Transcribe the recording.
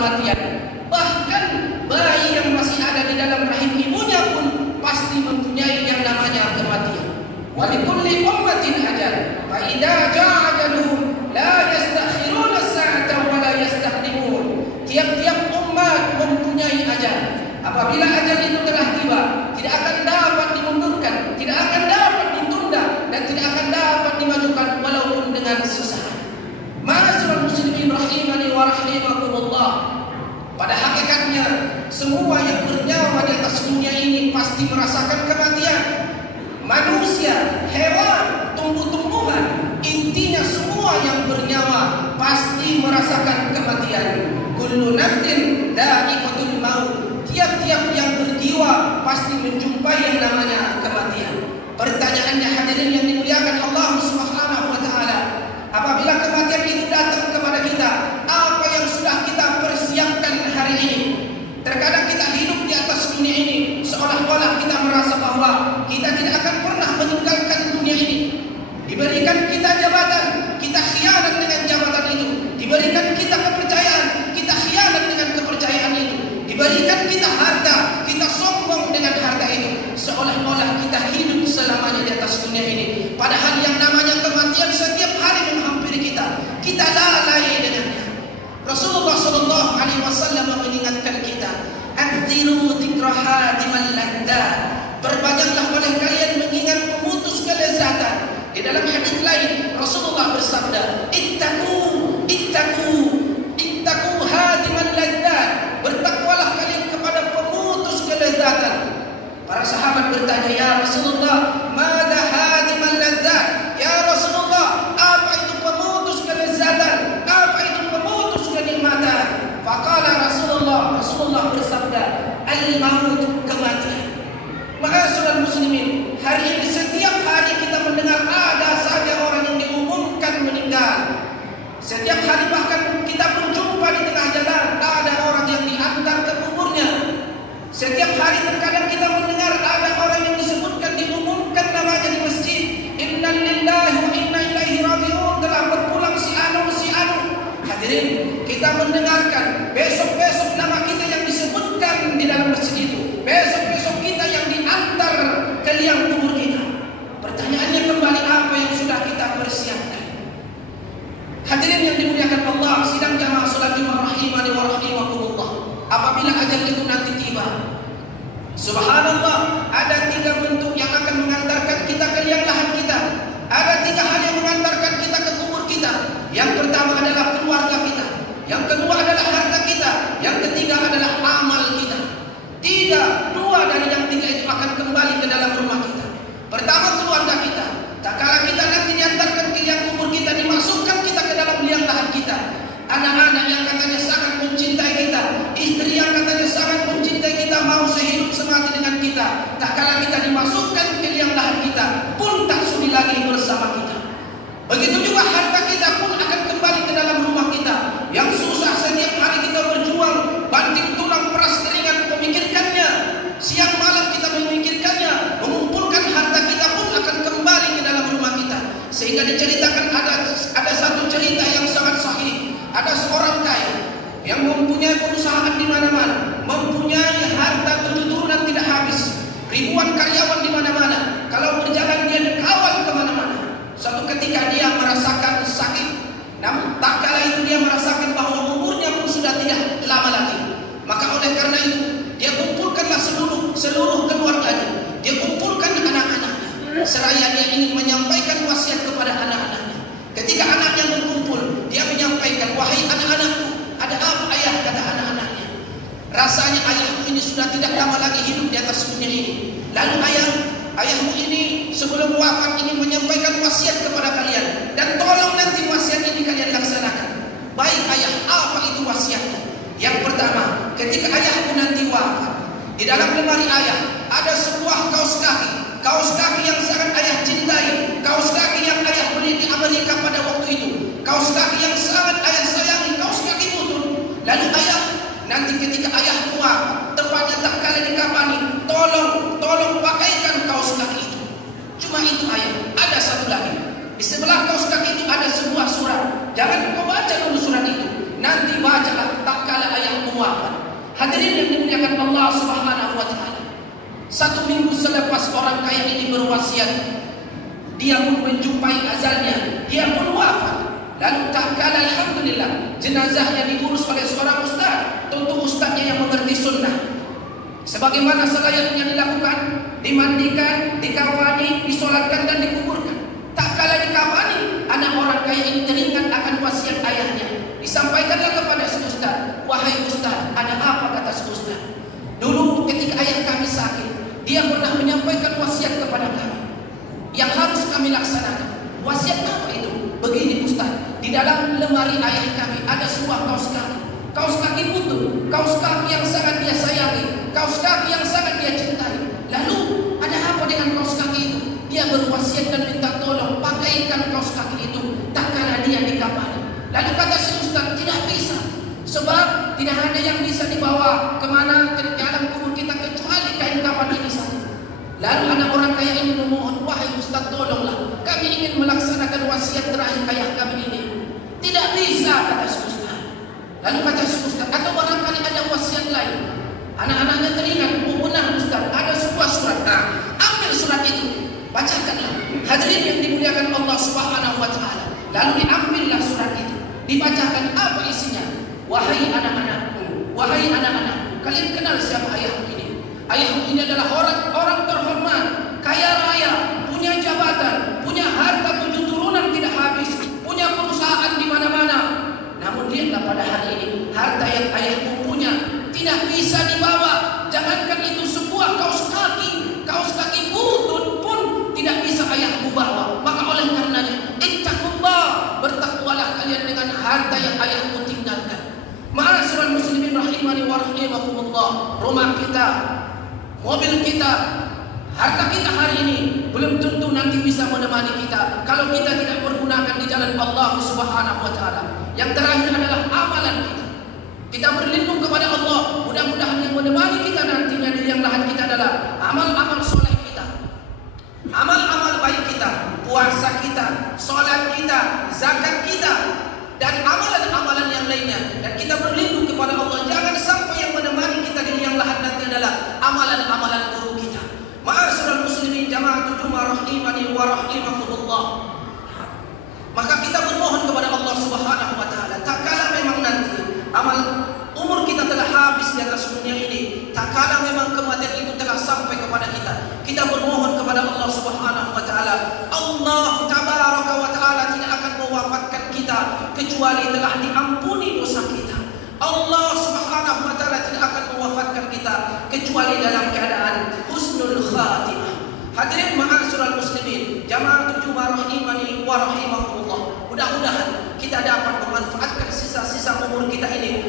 kematian. Bahkan bayi yang masih ada di dalam rahim ibunya pun pasti mempunyai yang namanya kematian. Walikulli ummatin ajal, fa idza jaa ajaluhum la yastakhiruna sa'atan wa la yastaqdimun. Tiap-tiap umat mempunyai ajal. Apabila ajal itu telah tiba, tidak akan dapat dimundurkan, tidak akan dapat ditunda, dan tidak akan dapat dimajukan walaupun dengan susah. Ma'asyiral muslimin rahimani wa rahimakumullah. Pada hakikatnya semua yang bernyawa di atas dunia ini pasti merasakan kematian. Manusia, hewan, tumbuh-tumbuhan, intinya semua yang bernyawa pasti merasakan kematian. Kullu nafsin dha'iqatul maut. Tiap-tiap yang berjiwa pasti menjumpai yang namanya kematian. Pertanyaannya hadirin yang dimuliakan Allah Subhanahu wa taala, apabila kematian itu datang kepada kita, apa yang sudah kita persiapkan hari ini? Terkadang kita hidup di atas dunia ini seolah-olah kita merasa bahwa kita tidak akan pernah meninggalkan dunia ini. Diberikan kita jabatan, kita khianat dengan jabatan itu. Diberikan kita kepercayaan, kita khianat dengan kepercayaan itu. Diberikan kita harta, kita sombong dengan harta itu. Seolah-olah kita hidup selamanya di atas dunia ini. Padahal yang namanya kematian setiap hari menghampiri kita. Kita lalai dengannya. Rasulullah sallallahu alaihi wasallam mengingatkan kita, "Anziru dzikra hadimal ladzat." Berbanyaklah oleh kalian mengingat pemutus kelezatan. Di dalam hadis lain Rasulullah bersabda, Ittaqu hadimal ladzat. Bertakwalah kalian kepada pemutus kelezatan. Para sahabat bertanya, "Ya Rasulullah, madza hadimal ladzat?" Ya Rasulullah, apa itu pemutus kelezatan? Apa itu pemutus kenikmatan? Faqala Rasulullah bersabda, "Al-maut," kematian. Ma'asyiral muslimin, hari ini setiap hari kita mendengar ada saja orang yang diumumkan meninggal. Setiap hari bahkan kita berjumpa di tengah jalan ada orang yang diantar ke kuburnya. Setiap hari terkadang kita mendengar ada orang yang disebutkan, diumumkan namanya di masjid, "Inna lillahi wa inna ilaihi raji'un," telah berpulang si anu. Hadirin, kita mendengarkan besok-besok nama kita yang disebutkan di dalam masjid itu. Besok-besok kita yang diantar ke liang kubur kita. Pertanyaannya kembali, apa yang sudah kita persiapkan? Hadirin yang dimuliakan Allah, sidang jamaah salat Jumat rahimani wa rahimakumullah. Apabila ajal itu nanti tiba, subhanallah, ada 3 bentuk yang akan mengantarkan kita ke liang lahat kita. Ada 3 hal yang mengantarkan kita ke kubur kita. Yang pertama adalah keluarga kita, yang kedua adalah harta kita, yang ketiga adalah amal kita. 2 dari yang 3 itu akan kembali ke dalam rumah kita. Pertama, keluarga kita. Tak kala kita nanti diantarkan ke liang kubur kita, dimasukkan kita ke dalam liang lahat kita. Anak-anak yang katanya sangat mencintai kita, istri yang katanya sangat mencintai kita, mau sehidup semati dengan kita. Tak kala kita dimasukkan ke liang lahat kita, pun tak sudi lagi bersama kita. Begitu juga harta kita pun akan kembali ke dalam rumah kita. Yang susah setiap hari kita berjuang, banting tulang peras keringat memikirkannya. Siang malam kita memikirkannya, mengumpulkan harta kita pun akan kembali ke dalam rumah kita. Sehingga diceritakan ada satu cerita yang sangat sahih. Ada seorang kaya yang mempunyai perusahaan di mana-mana, mempunyai harta 7 turunan tidak habis, ribuan karyawan di mana-mana. Kalau berjalan dia dikawal kemana-mana. Suatu ketika dia merasakan sakit. Namun tak kala itu dia merasakan bahwa umurnya pun sudah tidak lama lagi. Maka oleh karena itu dia kumpulkanlah seluruh keluarganya. Dia kumpulkan anak-anaknya. Seraya dia ingin menyampaikan wasiat kepada anak-anaknya. Ketika anaknya berkumpul, dia menyampaikan, "Wahai anak-anakku, ada apa ayah?" kata anak-anaknya. "Rasanya ayahku ini sudah tidak lama lagi hidup di atas dunia ini. Lalu ayahmu ini sebelum wafat ingin menyampaikan wasiat kepada kalian, dan tolong nanti wasiat ini kalian laksanakan." "Baik ayah, apa itu wasiatnya?" "Yang pertama, ketika ayahku nanti wafat, di dalam lemari ayah ada sebuah kaos kaki yang sangat ayah cintai, kaos kaki yang ayah beli di Amerika pada waktu itu, kaos kaki yang sangat ayah sayangi, kaos kaki putun. Lalu ayah, nanti ketika ayahku wafat, tepatnya tak kala dikafani, tolong pakaikan kaos kaki itu." Cuma itu ayah. Ada satu lagi. Di sebelah kaos kaki itu ada sebuah surat. Jangan kau baca dulu surat itu. Nanti bacalah tak kala ayah Hadirin yang dimuliakan Allah Subhanahu wa taala. 1 minggu selepas orang kaya ini berwasiat, dia pun menjumpai ajalnya, dia pun wafat. Lalu tak kala alhamdulillah jenazahnya diurus oleh seorang ustaz. Tentu ustaznya yang mengerti sunnah, sebagaimana selayaknya dilakukan, dimandikan, dikafani, disolatkan dan dikuburkan. Tak kala dikafani, anak orang kaya ini teringat akan wasiat ayahnya. Disampaikanlah kepada si ustaz, wahai ustaz, ada apa kata si ustaz? Dulu ketika ayah kami sakit, dia pernah menyampaikan wasiat kepada kami yang harus kami laksanakan. Wasiat apa itu? Begini ustaz, di dalam lemari ayah kami ada sebuah kaos kaki. Kaos kaki putih, kaos kaki yang sangat dia sayangi, kaos kaki yang sangat dia cintai. Lalu ada apa dengan kaos kaki itu? Dia berwasiat dan minta tolong pakaikan kaos kaki itu tak kala dia dikafani. Lalu kata si ustaz, tidak bisa, sebab tidak ada yang bisa dibawa kemana ke dalam kubur kita kecuali kain kafan ini saja. Lalu anak orang kaya ini memohon, wahai ustaz tolonglah, kami ingin melaksanakan wasiat terakhir ayah kami ini. Tidak bisa, kata si ustaz. Lalu kata si ustaz, atau barangkali ada wasiat lain. Anak-anaknya teringat, oh benar ustaz, ada sebuah surat. Nah, ambil surat itu, bacakanlah. Hadirin yang dimuliakan Allah Subhanahu wa taala. Lalu diambillah surat itu, dibacakan apa isinya. Wahai anak-anakku, wahai anak-anakku, kalian kenal siapa ayahmu ini? Ayahmu ini adalah orang terhormat, kaya raya, punya jabatan, punya harta 7 turunan tidak habis, punya perusahaan di mana-mana. Namun lihatlah pada hari ini, harta yang ayahmu punya tidak bisa dibawa. Jangankan itu, sebuah kaos kaki butut pun tidak bisa ayahmu bawa. Maka oleh karenanya, ittaqullah, bertakwalah kalian dengan harta yang ayahmu tinggalkan. Ma'asyiral muslimin rahimani wa rahimakumullah. Rumah kita, mobil kita, harta kita hari ini belum tentu nanti bisa menemani kita kalau kita tidak pergunakan di jalan Allah Subhanahu wa taala. Yang terakhir adalah amalan kita. Kita berlindung kepada Allah. Mudah-mudahan yang menemani kita nantinya di liang lahat kita adalah amal-amal soleh kita, amal-amal baik kita, puasa kita, solat kita, zakat kita, dan amalan-amalan yang lainnya. Dan kita berlindung kepada Allah, jangan sampai yang menemani kita di liang lahat nanti adalah amalan-amalan buruk kita. Ma'asyiral muslimin jama'atul Jummah rahimani wa rahimakumullah. Maka kita bermohon kepada Allah Subhanahu wa taala, tak kala memang nanti amal umur kita telah habis di atas dunia ini, tak kala memang kematian itu telah sampai kepada kita, kita bermohon kepada Allah Subhanahu wa taala. Allah tabaraka wa taala tidak akan mewafatkan kita kecuali telah diampuni dosa kita. Allah Subhanahu wa taala tidak akan mewafatkan kita kecuali dalam keadaan husnul khatimah. Hadirin ma'asyiral muslimin, jama'atul Jummah rahimani wa rahimakumullah. Mudah-mudahan kita dapat memanfaatkan sisa-sisa umur kita ini